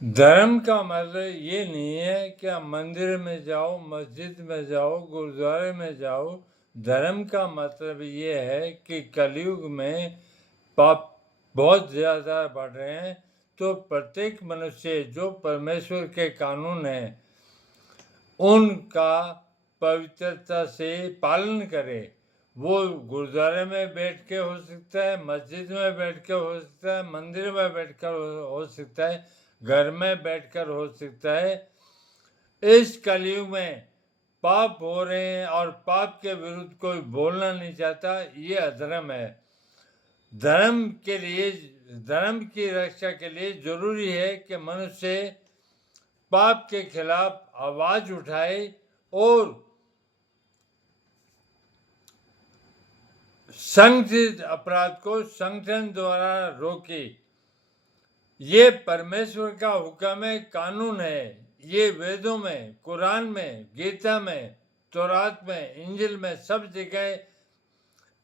धर्म का मतलब ये नहीं है कि आप मंदिर में जाओ, मस्जिद में जाओ, गुरुद्वारे में जाओ। धर्म का मतलब ये है कि कलयुग में पाप बहुत ज़्यादा बढ़ रहे हैं, तो प्रत्येक मनुष्य जो परमेश्वर के कानून हैं उनका पवित्रता से पालन करे। वो गुरुद्वारे में बैठ के हो सकता है, मस्जिद में बैठ के हो सकता है, मंदिर में बैठकर हो सकता है, घर में बैठकर हो सकता है। इस कलयुग में पाप हो रहे हैं और पाप के विरुद्ध कोई बोलना नहीं चाहता, ये अधर्म है। धर्म के लिए, धर्म की रक्षा के लिए जरूरी है कि मनुष्य पाप के खिलाफ आवाज उठाए और संगठित अपराध को संगठन द्वारा रोके। ये परमेश्वर का हुक्म है, कानून है। ये वेदों में, कुरान में, गीता में, तौरात में, इंजिल में, सब जगह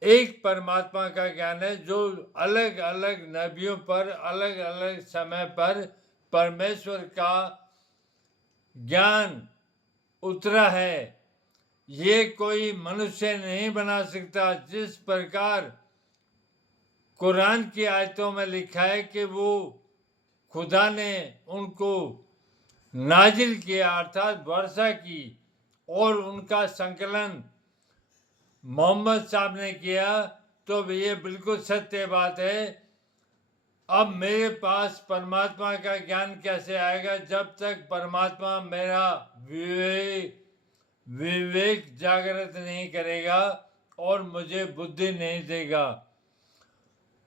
एक परमात्मा का ज्ञान है जो अलग अलग नबियों पर अलग अलग समय पर परमेश्वर का ज्ञान उतरा है। ये कोई मनुष्य नहीं बना सकता। जिस प्रकार कुरान की आयतों में लिखा है कि वो खुदा ने उनको नाजिल किया अर्थात वर्षा की और उनका संकलन मोहम्मद साहब ने किया, तो ये बिल्कुल सत्य बात है। अब मेरे पास परमात्मा का ज्ञान कैसे आएगा जब तक परमात्मा मेरा विवेक जागृत नहीं करेगा और मुझे बुद्धि नहीं देगा।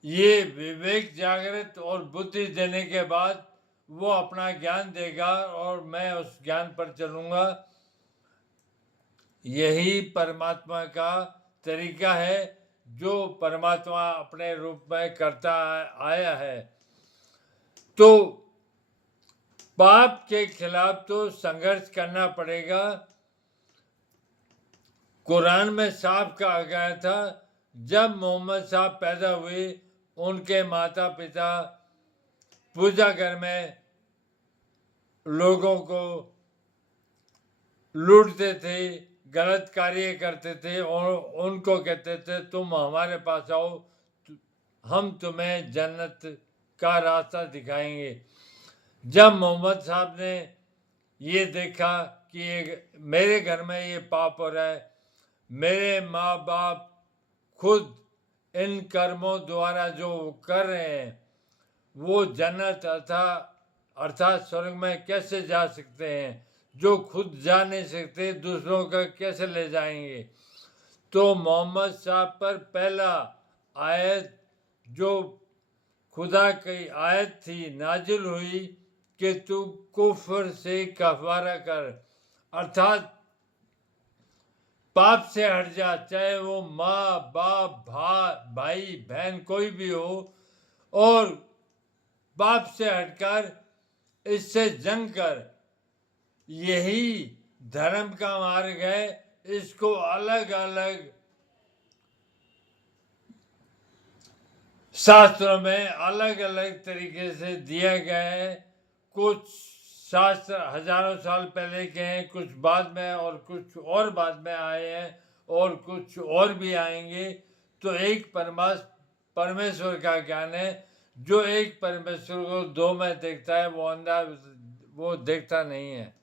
ये विवेक जागृत और बुद्धि देने के बाद वो अपना ज्ञान देगा और मैं उस ज्ञान पर चलूँगा। यही परमात्मा का तरीका है जो परमात्मा अपने रूप में करता आया है। तो पाप के खिलाफ तो संघर्ष करना पड़ेगा। कुरान में साफ कहा गया था, जब मोहम्मद साहब पैदा हुए उनके माता पिता पूजा घर में लोगों को लूटते थे, गलत कार्य करते थे और उनको कहते थे तुम हमारे पास आओ, हम तुम्हें जन्नत का रास्ता दिखाएंगे। जब मोहम्मद साहब ने ये देखा कि मेरे घर में ये पाप हो रहा है, मेरे माँ बाप खुद इन कर्मों द्वारा जो कर रहे हैं वो जन्नत अर्थात स्वर्ग में कैसे जा सकते हैं, जो खुद जा नहीं सकते दूसरों का कैसे ले जाएंगे। तो मोहम्मद साहब पर पहला आयत जो खुदा की आयत थी नाजिल हुई कि तू कुफ्र से कफारा कर, अर्थात पाप से हट जा, चाहे वो माँ बाप भाई बहन कोई भी हो, और पाप से हटकर इससे जंग कर। यही धर्म का मार्ग है। इसको अलग अलग शास्त्रों में अलग अलग तरीके से दिया गया है। कुछ शास्त्र हजारों साल पहले के हैं, कुछ बाद में और कुछ और बाद में आए हैं और कुछ और भी आएंगे। तो एक परमेश्वर का ज्ञान है। जो एक परमेश्वर को दो में देखता है वो अंधा, वो देखता नहीं है।